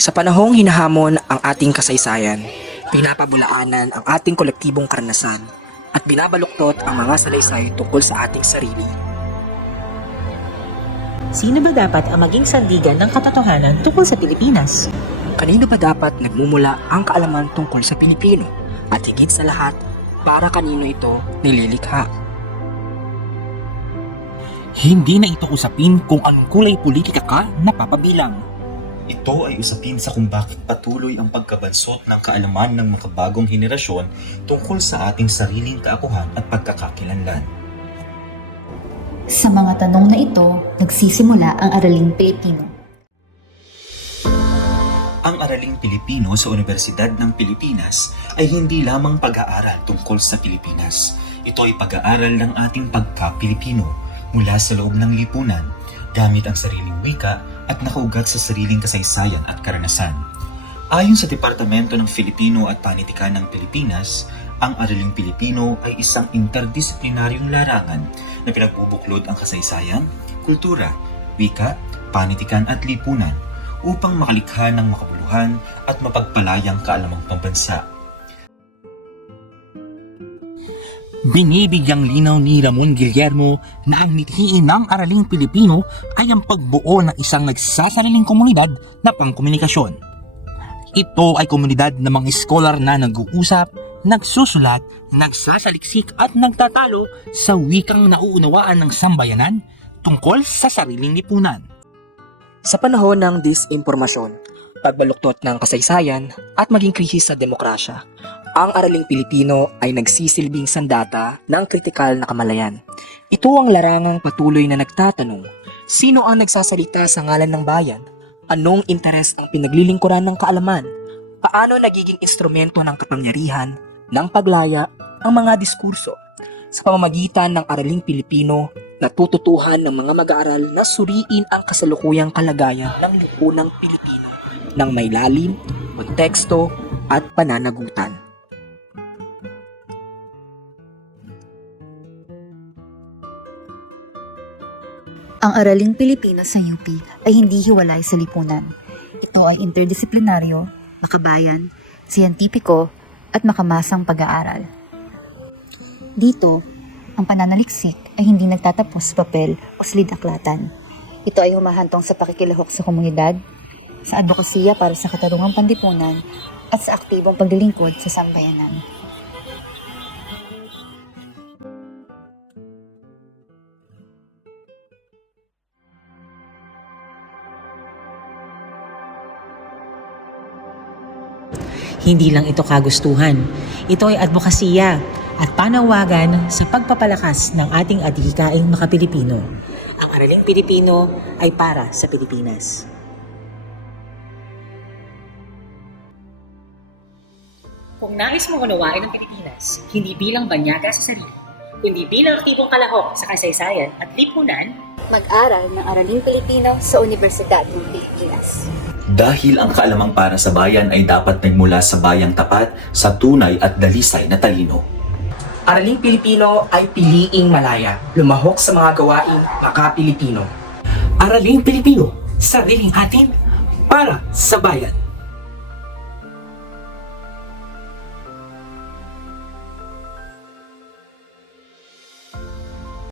Sa panahong hinahamon ang ating kasaysayan, pinapabulaanan ang ating kolektibong karanasan at binabaluktot ang mga salaysay tungkol sa ating sarili. Sino ba dapat ang maging sandigan ng katotohanan tungkol sa Pilipinas? Kanino ba dapat nagmumula ang kaalaman tungkol sa Pilipino? At higit sa lahat, para kanino ito nililikha? Hindi na ito usapin kung anong kulay politika ka napapabilang. Ito ay usapin sa kung bakit patuloy ang pagkabansot ng kaalaman ng makabagong henerasyon tungkol sa ating sariling kaakuhan at pagkakakilanlan. Sa mga tanong na ito, nagsisimula ang Araling Pilipino. Ang Araling Pilipino sa Universidad ng Pilipinas ay hindi lamang pag-aaral tungkol sa Pilipinas. Ito ay pag-aaral ng ating pagka-Pilipino mula sa loob ng lipunan, gamit ang sariling wika at nakaugat sa sariling kasaysayan at karanasan. Ayon sa Departamento ng Filipino at Panitikan ng Pilipinas, ang Araling Pilipino ay isang interdisiplinaryong larangan na pinagbubuklod ang kasaysayan, kultura, wika, panitikan at lipunan upang makalikha ng makabuluhan at mapagpalayang kaalamang pambansa. Binibigyang linaw ni Ramon Guillermo na ang mithiin ng Araling Pilipino ay ang pagbuo ng isang nagsasariling komunidad na pangkomunikasyon. Ito ay komunidad ng mga scholar na nag-uusap, nagsusulat, nagsasaliksik at nagtatalo sa wikang nauunawaan ng sambayanan tungkol sa sariling lipunan. Sa panahon ng disinformasyon, pagbaluktot ng kasaysayan at maging krisis sa demokrasya, ang Araling Pilipino ay nagsisilbing sandata ng kritikal na kamalayan. Ito ang larangang patuloy na nagtatanong, sino ang nagsasalita sa ngalan ng bayan? Anong interes ang pinaglilingkuran ng kaalaman? Paano nagiging instrumento ng kapangyarihan, ng paglaya, ang mga diskurso? Sa pamamagitan ng Araling Pilipino, natututuhan ng mga mag-aaral na suriin ang kasalukuyang kalagayan ng lipunang Pilipino ng may lalim, konteksto at pananagutan. Ang Araling Pilipino sa UP ay hindi hiwalay sa lipunan. Ito ay interdisiplinaryo, makabayan, siyentipiko, at makamasang pag-aaral. Dito, ang pananaliksik ay hindi nagtatapos sa papel o silid-aklatan. Ito ay humahantong sa pakikilahok sa komunidad, sa advokasya para sa katarungang panlipunan, at sa aktibong paglilingkod sa sambayanan. Hindi lang ito kagustuhan, ito ay advokasya at panawagan sa pagpapalakas ng ating adhikaing makapilipino. Ang Araling Pilipino ay para sa Pilipinas. Kung nais mong unawain ang Pilipinas, hindi bilang banyaga sa sarili, kundi bilang aktibong kalahok sa kasaysayan at lipunan, Mag-aral ng Araling Pilipino sa Universidad ng Pilipinas. Dahil ang kaalamang para sa bayan ay dapat nagmula sa bayang tapat, sa tunay at dalisay na talino. Araling Pilipino ay piliing malaya, lumahok sa mga gawaing maka-Pilipino. Araling Pilipino, sariling atin para sa bayan.